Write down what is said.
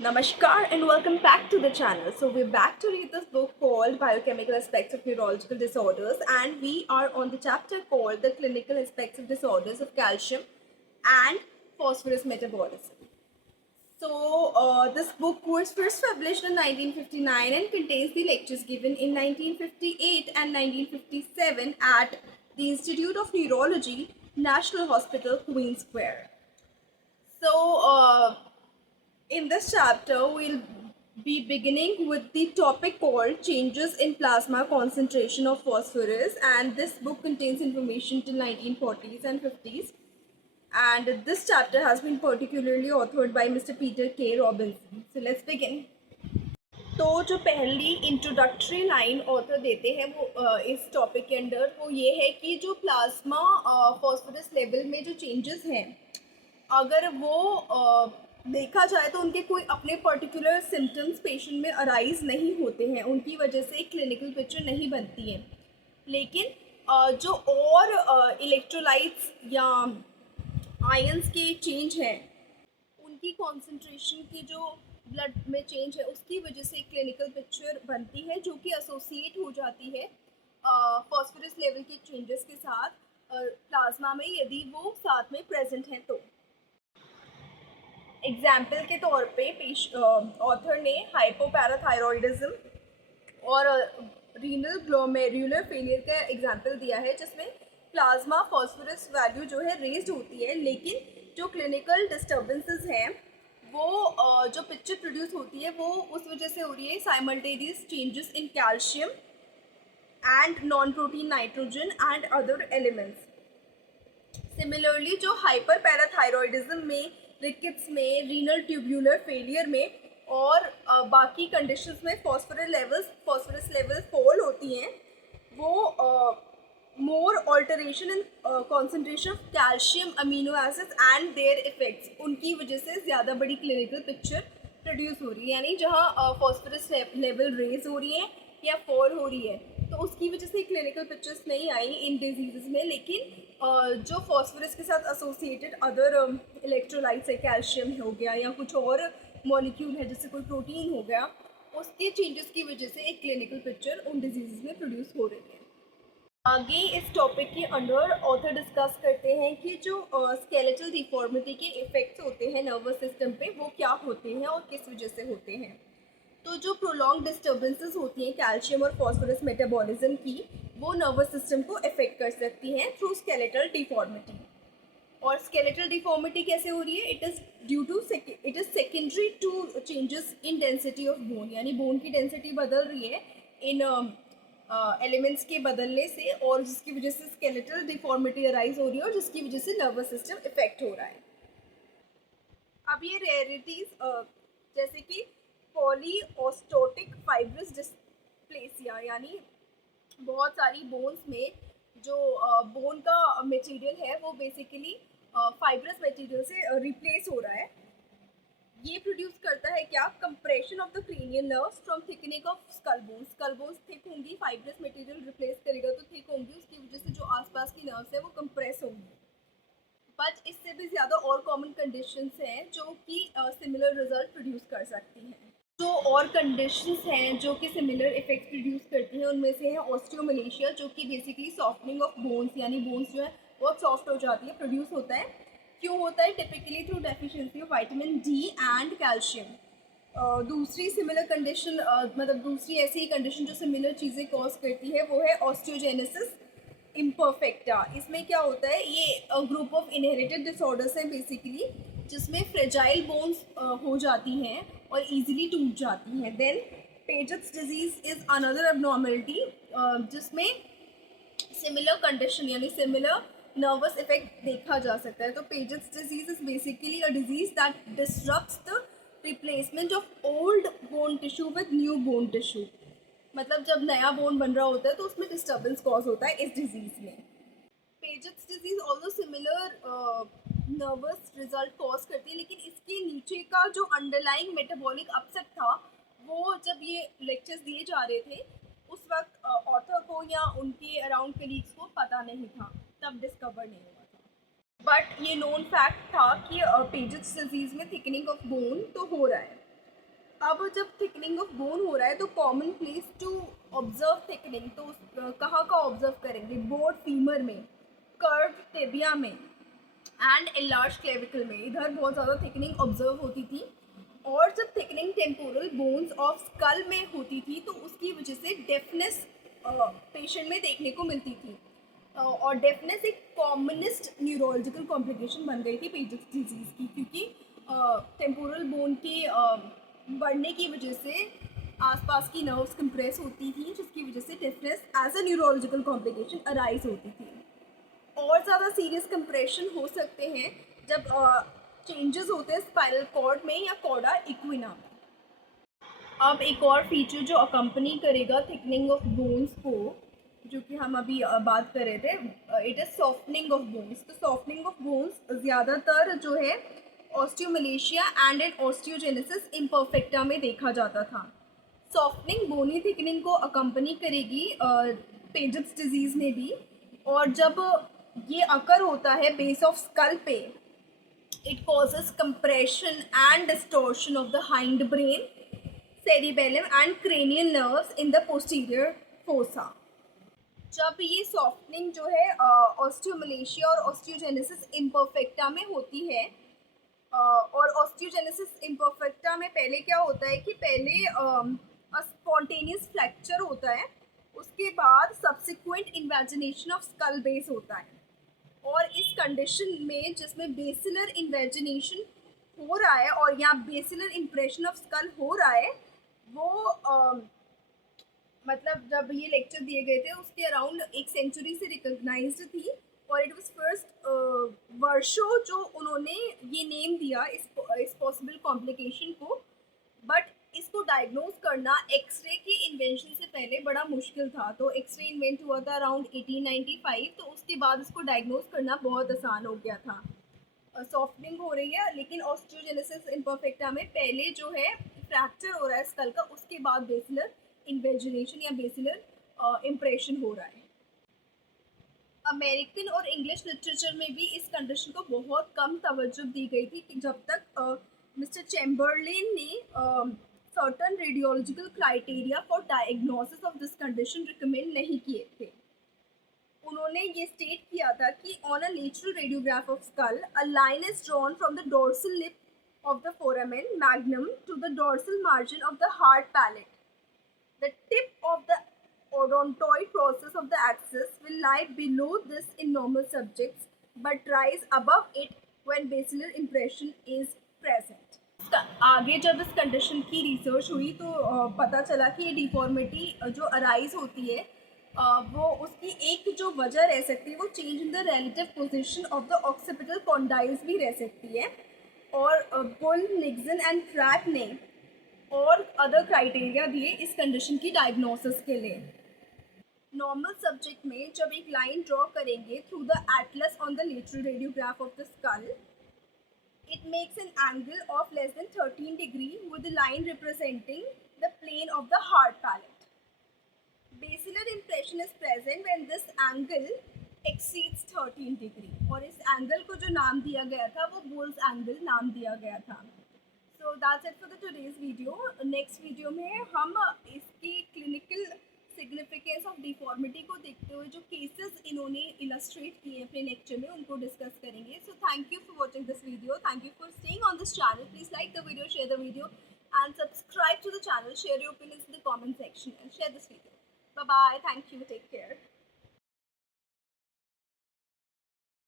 Namaskar and welcome back to the channel. So we're back to read this book called Biochemical Aspects of Neurological Disorders, and we are on the chapter called The Clinical Aspects of Disorders of Calcium and Phosphorus Metabolism. So this book was first published in 1959 and contains the lectures given in 1958 and 1957 at the Institute of Neurology, National Hospital, Queen Square. So in this chapter, we'll be beginning with the topic called Changes in Plasma Concentration of Phosphorus, and this book contains information till 1940s and 50s. And this chapter has been particularly authored by Mr. Peter K. Robinson. So let's begin. तो जो पहली introductory line author देते हैं वो इस topic के अंदर वो ये है कि जो प्लाज्मा फॉस्फोरस लेवल में जो चेंजेस हैं अगर वो देखा जाए तो उनके कोई अपने पर्टिकुलर सिम्टम्स पेशेंट में अराइज नहीं होते हैं, उनकी वजह से एक क्लिनिकल पिक्चर नहीं बनती है। लेकिन जो और इलेक्ट्रोलाइट्स या आयंस के चेंज हैं उनकी कॉन्सेंट्रेशन की जो ब्लड में चेंज है उसकी वजह से क्लिनिकल पिक्चर बनती है जो कि एसोसिएट हो जाती है फॉस्फोरस लेवल के चेंजेस के साथ प्लाज्मा में यदि वो साथ में प्रेजेंट हैं तो। एग्जाम्पल के तौर पे ऑथर ने हाइपोपैराथायरॉइडिज्म और रीनल ग्लोमेरुलर फेलियर का एग्जाम्पल दिया है जिसमें प्लाज्मा फॉस्फोरस वैल्यू जो है रेज्ड होती है, लेकिन जो क्लिनिकल डिस्टर्बेंसेस हैं वो जो पिक्चर प्रोड्यूस होती है वो उस वजह से हो रही है simultaneous changes in calcium and non protein nitrogen and other elements. Similarly जो हाइपर पैराथायरॉइडिज्म में, रिकेट्स में, रीनल ट्यूब्यूलर फेलियर में और बाकी कंडीशंस में फॉस्फोरस लेवल्स फॉल होती हैं, वो more alteration in concentration of calcium amino acids and their effects, उनकी वजह से ज़्यादा बड़ी क्लिनिकल पिक्चर प्रोड्यूस हो रही है। यानी जहाँ फॉस्फोरस लेवल रेज हो रही है या फॉल हो रही है तो उसकी वजह से क्लिनिकल पिक्चर्स नहीं आई इन डिजीज़ में, लेकिन जो फॉस्फोरस के साथ एसोसिएटेड अदर इलेक्ट्रोलाइट्स है, कैल्शियम हो गया या कुछ और मॉलिक्यूल है जैसे कोई प्रोटीन हो गया, उसके चेंजेस की वजह से एक क्लिनिकल पिक्चर उन डिजीज़ में प्रोड्यूस हो रही है। आगे इस टॉपिक के अंदर ऑथर डिस्कस करते हैं कि जो स्केलेटल डिफॉर्मिटी के इफ़ेक्ट्स होते हैं नर्वस सिस्टम पे वो क्या होते हैं और किस वजह से होते हैं। तो जो प्रोलॉन्ग डिस्टर्बेंसेस होती हैं कैल्शियम और फॉस्फोरस मेटाबॉलिज्म की, वो नर्वस सिस्टम को अफेक्ट कर सकती हैं थ्रू स्केलेटल डिफॉर्मिटी। और स्केलेटल डिफॉर्मिटी कैसे हो रही है? It is secondary to changes in density of bone, यानी बोन की डेंसिटी बदल रही है इन एलिमेंट्स के बदलने से, और जिसकी वजह से स्केलेटल डिफॉर्मिटी अराइज हो रही है और जिसकी वजह से नर्वस सिस्टम इफेक्ट हो रहा है। अब ये रेयरिटीज़ जैसे कि पॉलीऑस्टोटिक फाइब्रस डिस्प्लेसिया, यानी बहुत सारी बोन्स में जो बोन का मटेरियल है वो बेसिकली फाइब्रस मटेरियल से रिप्लेस हो रहा है। ये प्रोड्यूस करता है क्या? Compression of the cranial nerves from thickening of skull bones thick होंगी, फाइब्रस मटेरियल रिप्लेस करेगा तो थिक होंगी, उसकी वजह से जो आसपास की नर्व्स है वो कंप्रेस होंगी। बट इससे भी ज़्यादा और कॉमन कंडीशंस हैं जो कि सिमिलर रिजल्ट प्रोड्यूस कर सकती हैं। जो और कंडीशंस हैं जो कि सिमिलर इफेक्ट्स प्रोड्यूस करती हैं उनमें से है ऑस्टियोमलेशिया, जो कि बेसिकली सॉफ्टनिंग ऑफ बोन्स, यानी बोन्स जो है बहुत सॉफ्ट हो जाती है, प्रोड्यूस होता है। क्यों होता है? Typically through deficiency of vitamin D and calcium. दूसरी सिमिलर कंडीशन मतलब दूसरी ऐसी कंडीशन जो सिमिलर चीज़ें कॉज करती है वो है ऑस्टियोजेनेसिस इम्परफेक्टा। इसमें क्या होता है? ये ग्रुप ऑफ इनहेरिटेड डिसऑर्डर्स हैं बेसिकली, जिसमें फ्रेजाइल बोन्स हो जाती हैं और इजीली टूट जाती हैं। Then Paget's disease is another abnormality जिसमें सिमिलर कंडीशन यानी सिमिलर नर्वस इफेक्ट देखा जा सकता है। तो Paget's disease is basically a disease that disrupts the replacement of old bone tissue with new bone tissue. मतलब जब नया बोन बन रहा होता है तो उसमें डिस्टर्बेंस कॉज होता है इस डिजीज़ में। Piaget's disease also similar nervous result cause करती है, लेकिन इसके नीचे का जो अंडरलाइंग मेटाबॉलिक अपसेट था वो जब ये लेक्चर्स दिए जा रहे थे उस वक्त ऑथर को या उनके अराउंड कलीग्स को पता नहीं था, तब डिस्कवर नहीं हुआ था। बट ये नोन फैक्ट था कि पेजेस डिजीज़ में थिकनिंग ऑफ बोन तो हो रहा है। अब जब थिकनिंग ऑफ बोन हो रहा है तो common place to observe thickening, तो कहाँ का ऑब्जर्व करेंगे? बोथ फीमर में, कर्व टेबिया में एंड एनलार्ज क्लेविकल में, इधर बहुत ज़्यादा थिकनिंग ऑब्जर्व होती थी। और जब thickening temporal bones of skull में होती थी तो उसकी वजह से डेफनेस पेशेंट में देखने को मिलती थी। और डेफनेस एक कॉमनेस्ट न्यूरोलॉजिकल कॉम्प्लिकेशन बन गई थी पेजेस डिजीज़ की, क्योंकि टेम्पोरल बोन के बढ़ने की वजह से आसपास की नर्व्स कंप्रेस होती थी, जिसकी वजह से deafness as a neurological complication arise होती थी। और ज़्यादा सीरियस कंप्रेशन हो सकते हैं जब चेंजेस होते हैं स्पाइनल कॉर्ड में या कॉर्डा इक्विना में। अब एक और फीचर जो अकम्पनी करेगा थिकनिंग ऑफ बोन्स को, जो कि हम अभी बात कर रहे थे, it is softening of bones. तो सॉफ्टनिंग ऑफ बोन्स ज़्यादातर जो है osteomalacia and an osteogenesis imperfecta में देखा जाता था। सॉफ्टनिंग बोनी थिकनिंग को अकम्पनी करेगी पेजेस डिजीज़ में भी। और जब ये अकर होता है बेस ऑफ स्कल पे, it causes compression and distortion of the hind brain, cerebellum and cranial nerves in the posterior fossa। जब ये सॉफ्टनिंग जो है ऑस्टियोमलेशिया और ऑस्टियोजेनेसिस इम्परफेक्टा में होती है, और ऑस्टियोजेनेसिस इम्परफेक्टा में पहले क्या होता है कि पहले स्पॉन्टेनियस फ्रैक्चर होता है, उसके बाद subsequent invagination of skull base होता है। और इस कंडीशन में जिसमें बेसिलर इन्वेजिनेशन हो रहा है और यहाँ बेसिलर इम्प्रेशन ऑफ स्कल हो रहा है, वो मतलब जब ये लेक्चर दिए गए थे उसके अराउंड एक सेंचुरी से रिकॉग्नाइज्ड थी। और इट वाज फर्स्ट वर्षों जो उन्होंने ये नेम दिया इस पॉसिबल कॉम्प्लिकेशन को। बट इसको डायग्नोज करना एक्सरे की इन्वेंशन से पहले बड़ा मुश्किल था। तो एक्सरे इन्वेंट हुआ था अराउंड 1895, तो उसके बाद इसको डायग्नोज करना बहुत आसान हो गया था। सॉफ्टनिंग हो रही है, लेकिन ऑस्टियोजेनेसिस इम्परफेक्टा में पहले जो है फ्रैक्चर हो रहा है स्कल का, उसके बाद बेसिलर इन्वेजिनेशन या बेसिलर इम्प्रेशन हो रहा है। अमेरिकन और इंग्लिश लिटरेचर में भी इस कंडीशन को बहुत कम तवज्जो दी गई थी कि जब तक मिस्टर चैम्बरलेन ने certain radiological criteria for diagnosis of this condition recommend नहीं किए थे। उन्होंने ये स्टेट किया था कि on a lateral radiograph of skull a line is drawn from the dorsal lip of the foramen magnum to the dorsal margin of the hard palate. The tip of the odontoid process of the axis will lie below this in normal subjects but rise above it when basilar impression is present। आगे जब इस condition की research हुई तो पता चला कि ये डिफॉर्मिटी जो अराइज होती है वो उसकी एक जो वजह रह सकती है वो change in the relative position of the occipital condyles भी रह सकती है। और बुल, निक्सन एंड ट्रैप ने और अदर क्राइटेरिया दिए इस कंडीशन की डायग्नोसिस के लिए। नॉर्मल सब्जेक्ट में जब एक लाइन ड्रॉ करेंगे through the atlas on the lateral radiograph of the skull, it makes an angle of less than 13 degree with the line representing the plane of the hard palate. Basilar impression is present when this angle exceeds 13 degree. और इस angle को जो नाम दिया गया था वो bulls angle नाम दिया गया था। So that's it for the today's video. Next video में हम इसकी क्लिनिकल सिग्निफिकेंस ऑफ डिफॉर्मिटी को देखते हुए जो केसेस इन्होंने इलस्ट्रेट किए अपने लेक्चर में उनको डिस्कस करेंगे। So thank you for watching this video, thank you for staying on this channel. Please like the video, share the video and subscribe to the channel, share your opinions in the comment section and share this video. Bye bye, thank you, take care.